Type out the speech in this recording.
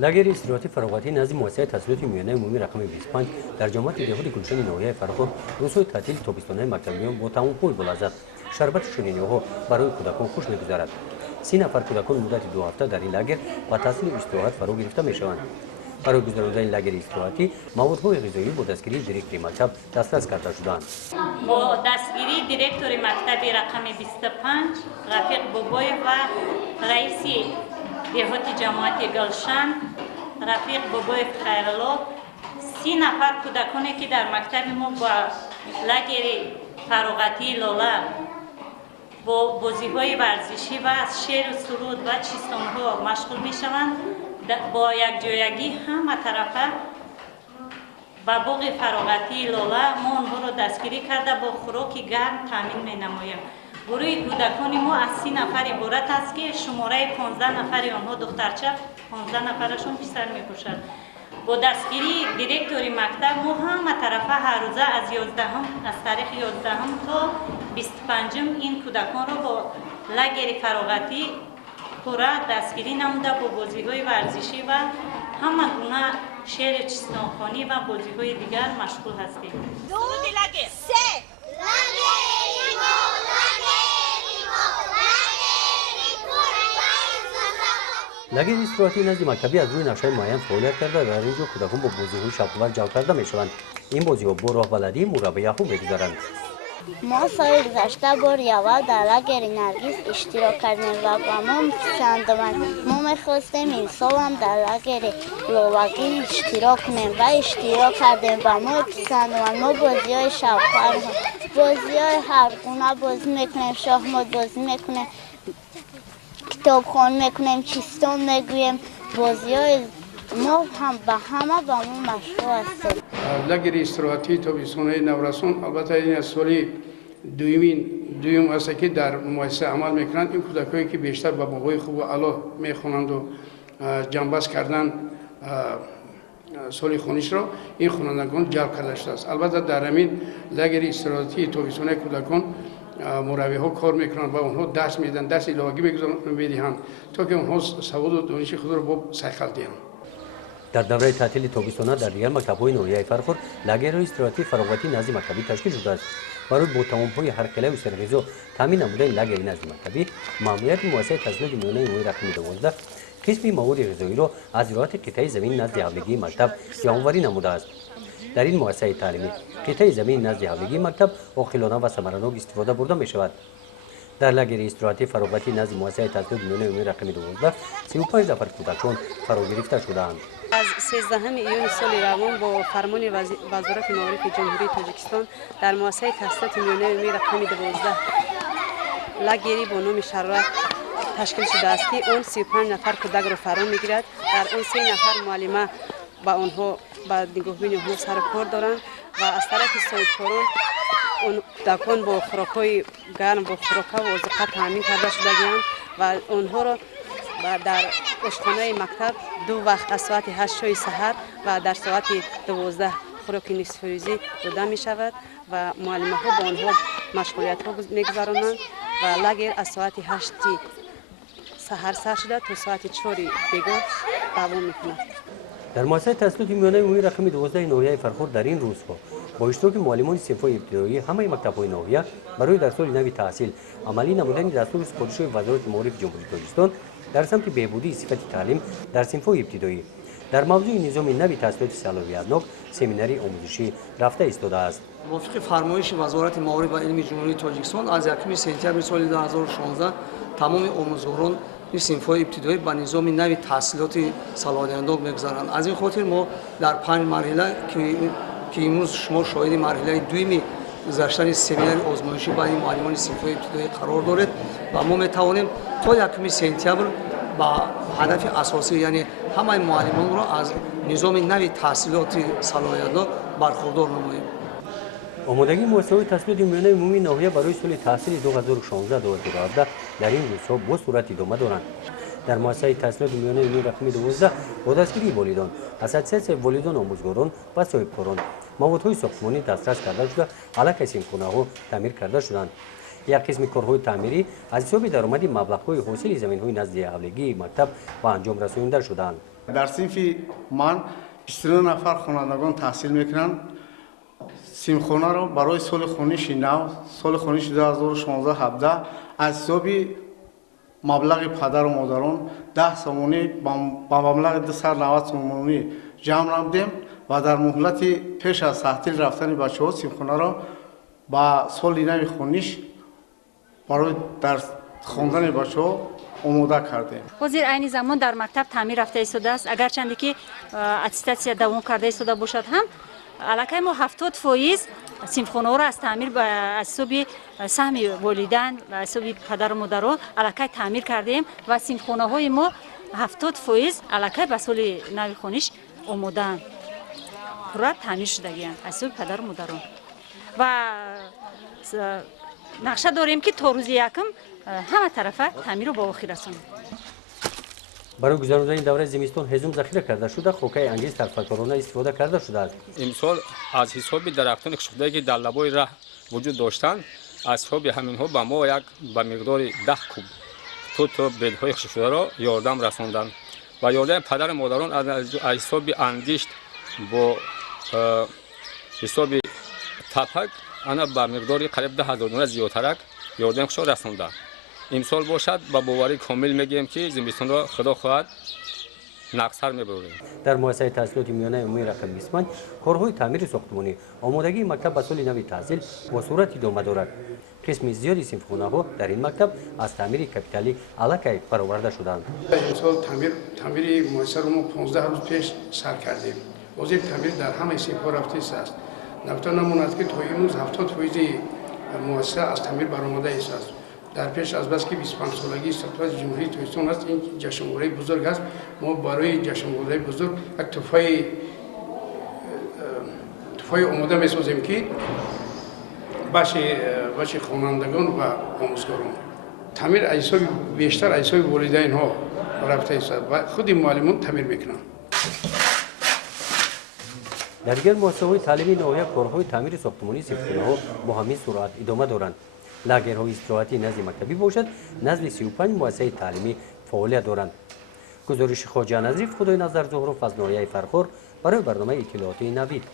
لاگر استراحتی فراغتی نزد مؤسسه تحصیلات میانه عمومی رقم 25 در جامعه دهاتی گلشن ناحیه فرخ روزهای تعطیل تابستانهای مکتبیان با تمام پول بلازد شربت شیرینی‌ها برای کودکان خوش می‌گذرد 30 نفر کودکان مدت 2 هفته در این لاگر با تحصیل استراحت فرا گرفته می‌شوند برای گذراندن این لاگر استراحتی موادهای غذایی با دستگیری دیرکتور مکتب دسترس کرده شدند با دستگیری دیرکتور مکتب رقم 25 رفیق بابای و رئیس دهاتی جماعت گلشن رفیق بابای خیرالله 30 نفر کودکانی که در مکتب ما با لاگر فراغتی لاله با بازی‌های ورزشی و شعر و سرود و چیستان‌ها مشغول می‌شوند با یکجایگی همه طرفه با باغ فراغتی لاله ما آنها را دستگیری کرده با خوراک گرم تامین می‌نماییم. گروه کودکان ما از 30 نفر عبارت است که شماره 15 نفر آنها دخترچه 15 نفرشون پسر می‌باشد. با دستگیری دیرکتور مکتب ما همه طرفه هر روزه از تاریخ 11 تا 25 این کودکان را با لاگر فراغتی پورا دستگیری نموده با بازی‌های ورزشی و همه گونه شعر چیستانخوانی و بازی‌های دیگر مشغول هستیم. لاگر استراحتی نزد مکتبی از روی نقشه معین فعالیت کرده در اینجا کودکان با بازی‌های شوق‌آور جلب کرده می‌شوند این بازی‌ها با راه بلدی مربی خوب می‌گذرند ما سال گذشته بار اول در لاگر نرگس اشتراک کردیم و با ما پسند آمد ما می‌خواستیم این سال هم در لاگر لاوگی اشتراک کنیم و اشتراک کردیم و ما پسند آمد ما بازی‌های شوق‌آور بازی‌های هر گونه بازی می‌کنیم شахمات بازی می‌کنیم کتابخوانی می‌کنیم چیستان می‌گوییم بازی‌های ما هم با همه با ما مشغول هستیم لاگر استراحتی تابستان‌های نورسان البته این از سال دوم است که در مؤسسه عمل میکنند این کودکانی که بیشتر با باغ‌های خوب و علا میخوانند و جنبست کردن سال خونیش را این خوانندگان جلب کرده شده است البته در همین لاگر استراحتی تابستان‌های کودکان مربی ها کار میکنند و اونها درس میدن درس علاوگی میدهند تا که اونها سواد و دانش خود را با سیقل دهند در دوره تعطیل تابستانه در دیگر مکتب‌های ناحیه فرخ لاگرهای استراحتی فراغتی نزد مکتبی تشکیل شده است برای با تمام‌های هر کلاه و سرغیزه و تامین نمودن لاگر نزد مکتبی ماموریت مؤسسه تحصیلات میانه عمومی رقم 12 قسم مواد غذایی را از ارائه قطعه زمین نزد حولیگی مکتب جمع‌آوری نموده است در این مؤسسه تعلیمی قطعه زمین نزد حولیگی مکتب عاقلانه و ثمرناک استفاده برده می‌شود در لاگر استراحتی فراغتی نزد مؤسسه تحصیلات میانه عمومی رقم 12 35 نفر کودکان فرا گرفته شدند از 13 ایون سال روان با فرمان وزارت معارف جمهوری تاجیکستان در مؤسسه تحصیلات میانه عمومی رقم 12 لاگری با نام شرارت تشکیل شده است که اون 35 نفر کودک را فرا میگیرد در اون 3 نفر معلمه با آنها با نگاهبین آنها سر کار دارند و از طرف صاحبکاران اون کودکان با خوراک‌های گرم با خوراک و آذوقه تامین کرده شدگی‌اند و آنها را در آشخانه مکتب 2 وقت از ساعت 8 چای سحر و در ساعت 12 خوراک نصف روزی داده می شود و معلمه ها با آنها مشغولیت ها میگذرانند و لاگر از ساعت 8 سحر سر شده تا ساعت 4 بیگاه دوام میکند. در مؤسسه تحصیلات میانه عمومی رقم 12 ناحیه فرخ در این روزها با اشتراک معلمان صف‌های ابتدایی همه مکتب‌های ناحیه برای در سال نو تحصیل عملی نمودن دستور سپارش‌های وزارت معارف جمهوری تاجیکستان در سمت بهبودی صفت تعلیم در صنف‌های ابتدایی در موضوع نظام نو تحصیلات صلاحیت‌ناک سمیناری آموزشی رفته ایستاده است. موافق فرمایش وزارت معارف و علم جمهوری تاجیکستان از 1 سپتامبر سال 2016 تمام آموزگاران صنف‌های ابتدایی با نظام نو تحصیلات صلاحیت‌ناک می‌گذرند. از این خاطر ما در 5 مرحله که امروز شما شاهد مرحله دومی گذشتن سمینار آزمایشی برای معلمان صنف‌های ابتدایی قرار دارد و ما می‌توانیم تا 1 سپتامبر با هدف اساسی یعنی همه معلمان را از نظام نو تحصیلات صلاحیت‌ناک برخوردار نماییم. آمادگی مؤسسه‌های تحصیلات میانه عمومی ناحیه برای سال تحصیلی 2016-2017 در این روزها با صورت ادامه دارند. در مؤسسه تحصیلات میانه عمومی رقم 12 با دستگیری والیدان، اساتید والیدان آموزگاران و صاحبکاران موادهای ساختمانی دسترس کرده شده علیه سیمخانه‌ها تعمیر کرده شدند. یک قسم کارهای تعمیری از حساب درآمد مبلغ‌های حاصل زمین‌های نزد حولیگی مکتب و انجام رسانیده شدند. در صنف من 29 نفر خوانندگان تحصیل میکنند. سیمخانه را برای سال خونیش نو سال خونیش 2016-17 از حساب مبلغ پدر و مادران 10 سومونی با مبلغ 290 سومونی جمع نمودیم و در مهلت پیش از تعطیل رفتن بچه‌ها سیمخانه را با سال نو خونیش برای درس خواندن بچه‌ها آماده کردیم. حاضر عین زمان در مکتب تعمیر رفته ایستاده است. اگرچند که اتستاسیا دوام کرده ایستاده باشد هم علاقه ما 70% سیمخانه را از تعمیر از حساب سهم والدین و از حساب پدر و مادرها علاقه تعمیر کردیم و سیمخانه های ما 70% علاقه به سال نو خونیش آماده پورا تعمیر شدگی‌اند از حساب پدر و مادرها و نقشه داریم که تا روز یکم همه طرفه تعمیر رو به آخر رسانیم. برای گذراندن این دوره زمستان هزوم ذخیره کرده شده خوکای انگیز طرفدارانه استفاده کرده شده است. امسال از حساب درختان کشیده که در لبای راه وجود داشتند از حساب همینها به ما یک به مقدار 10 کوب تو بیل‌های کشیده را یاردم رساندند و یاردم پدر مادران از حساب اندیشت با حساب تپک انا به مقدار قریب 10,000 دلار زیادتر یاردم کشیده رساندند. امسال باشد با باوری کامل میگیم که زمستان را خدا خواهد نقصر میبریم. در مؤسسه تحصیلات میانه عمومی رقم 25 کارهای تعمیر ساختمانی آمادگی مکتب به سال نو تحصیل با صورت ادامه دارد. قسم زیادی سیمخانه‌ها در این مکتب از تعمیر کپیتالی علاقه برآورده شدند. امسال تعمیر مؤسسه رو ما 15 روز پیش سر کردیم. وضع تعمیر در همه سیم‌ها رفته است. نکته نماند که تا امروز 70% مؤسسه از تعمیر برآمده است. در پیش از بس که 25 سالگی سرپرست جمهوری تویستان است این جشنواره بزرگ است. ما برای جشنواره بزرگ یک تحفه آماده می‌سازیم که بخش خوانندگان و آموزگاران تعمیر اجزای بیشتر اجزای والدین ها رفته است و خود معلمان تعمیر میکنند. در دیگر مؤسسه‌های تعلیمی نوعی کارهای تعمیر ساختمانی سیمخانه‌ها با همین سرعت ادامه دارند. لاگرهای استراحتی نزد مکتبی باشد نزد 35 مؤسسه تعلیمی فعالیت دارند. گزارش خواجه نظریف خدای نظر ظهور و فضل‌نایه فرخور برای برنامه اطلاعاتی نوید.